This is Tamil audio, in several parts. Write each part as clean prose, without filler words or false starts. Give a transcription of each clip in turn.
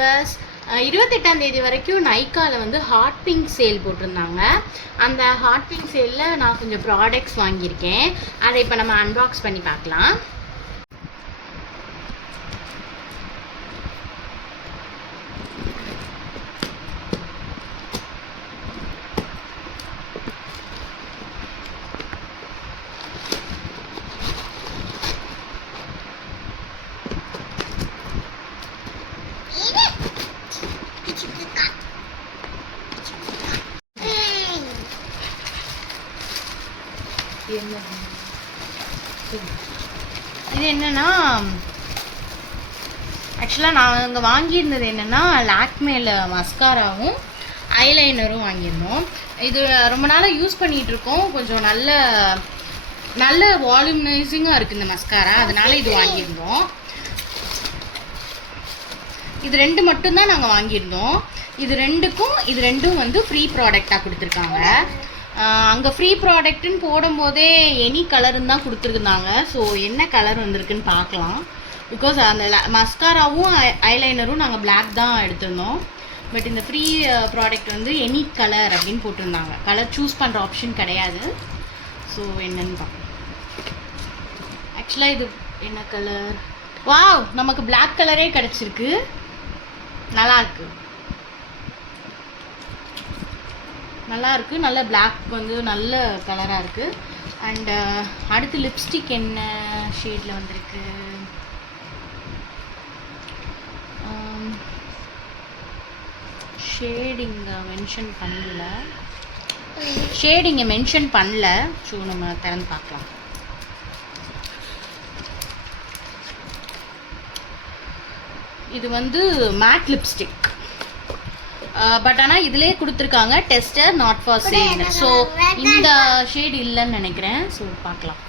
வியூவர்ஸ், 28ஆம் தேதி வரைக்கும் நைக்காவில் வந்து ஹாட் பிங்க் சேல் போட்டிருந்தாங்க. அந்த ஹாட் பிங்க் சேலில் நான் கொஞ்சம் ப்ராடக்ட்ஸ் வாங்கியிருக்கேன். அதை இப்போ நம்ம அன்பாக்ஸ் பண்ணி பார்க்கலாம். இது என்னன்னா, ஆக்சுவலாக நான் அங்கே வாங்கியிருந்தது என்னென்னா லாக்மேல மஸ்காராவும் ஐலைனரும் வாங்கியிருந்தோம். இது ரொம்ப நாளாக யூஸ் பண்ணிகிட்டு இருக்கோம். கொஞ்சம் நல்ல வால்யூமைசிங்காக இருக்குது இந்த மஸ்காரா, அதனால இது வாங்கியிருந்தோம். இது ரெண்டு மட்டும்தான் நாங்கள் வாங்கியிருந்தோம். இது ரெண்டும் வந்து ஃப்ரீ ப்ராடக்டாக கொடுத்துருக்காங்க. அங்கே ஃப்ரீ ப்ராடக்ட்டுன்னு போடும்போதே எனி கலருன்னு தான் கொடுத்துருக்குறாங்க. ஸோ என்ன கலர் வந்திருக்குன்னு பார்க்கலாம். பிகாஸ் அந்த மஸ்காராவும் ஐலைனரும் நாங்கள் பிளாக் தான் எடுத்திருந்தோம். பட் இந்த ஃப்ரீ ப்ராடக்ட் வந்து எனி கலர் அப்படின்னு போட்டிருந்தாங்க. கலர் சூஸ் பண்ணுற ஆப்ஷன் கிடையாது. ஸோ என்னன்னு பார்க்கலாம். ஆக்சுவலாக இது என்ன கலர்? வாவ், நமக்கு பிளாக் கலரே கிடச்சிருக்கு. நல்லாயிருக்கு, நல்ல பிளாக் வந்து நல்ல கலராக இருக்குது. அண்டு அடுத்து லிப்ஸ்டிக் என்ன ஷேடில் வந்திருக்கு? ஷேடிங்கை மென்ஷன் பண்ணல. ஸோ நம்ம திறந்து பார்க்கலாம். இது வந்து மேட் லிப்ஸ்டிக். பட் ஆனால் இதிலே கொடுத்துருக்காங்க tester not for sale. So இந்த ஷேட் இல்லைன்னு நினைக்கிறேன். ஸோ பார்க்கலாம்.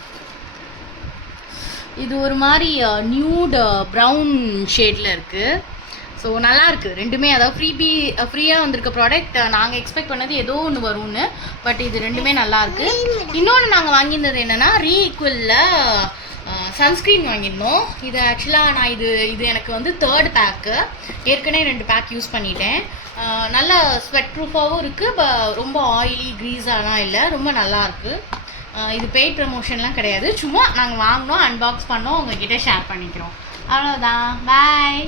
இது ஒரு மாதிரி நியூட் ப்ரௌன் ஷேடில் இருக்குது. ஸோ நல்லாயிருக்கு ரெண்டுமே. அதாவது ஃப்ரீயாக வந்திருக்க ப்ராடக்ட். நாங்கள் எக்ஸ்பெக்ட் பண்ணது ஏதோ ஒன்று வரும்னு. பட் இது ரெண்டுமே நல்லாயிருக்கு. இன்னொன்று நாங்கள் வாங்கியிருந்தது என்னென்னா ரீஈக்குவலில் சன்ஸ்க்ரீன் வாங்கியிருந்தோம். இது ஆக்சுவலாக நான் இது எனக்கு வந்து 3rd பேக்கு. ஏற்கனவே 2 பேக் யூஸ் பண்ணிட்டேன். நல்ல ஸ்வெட் ப்ரூஃபாகவும் இருக்குது. ரொம்ப ஆயிலி க்ரீஸாலாம் இல்லை, ரொம்ப நல்லாயிருக்கு. இது பெய்ட் ப்ரமோஷன்லாம் கிடையாது. சும்மா நாங்கள் வாங்கினோம், அன்பாக்ஸ் பண்ணோம், உங்ககிட்ட ஷேர் பண்ணிக்கிறோம். அவ்வளோதான். பாய்.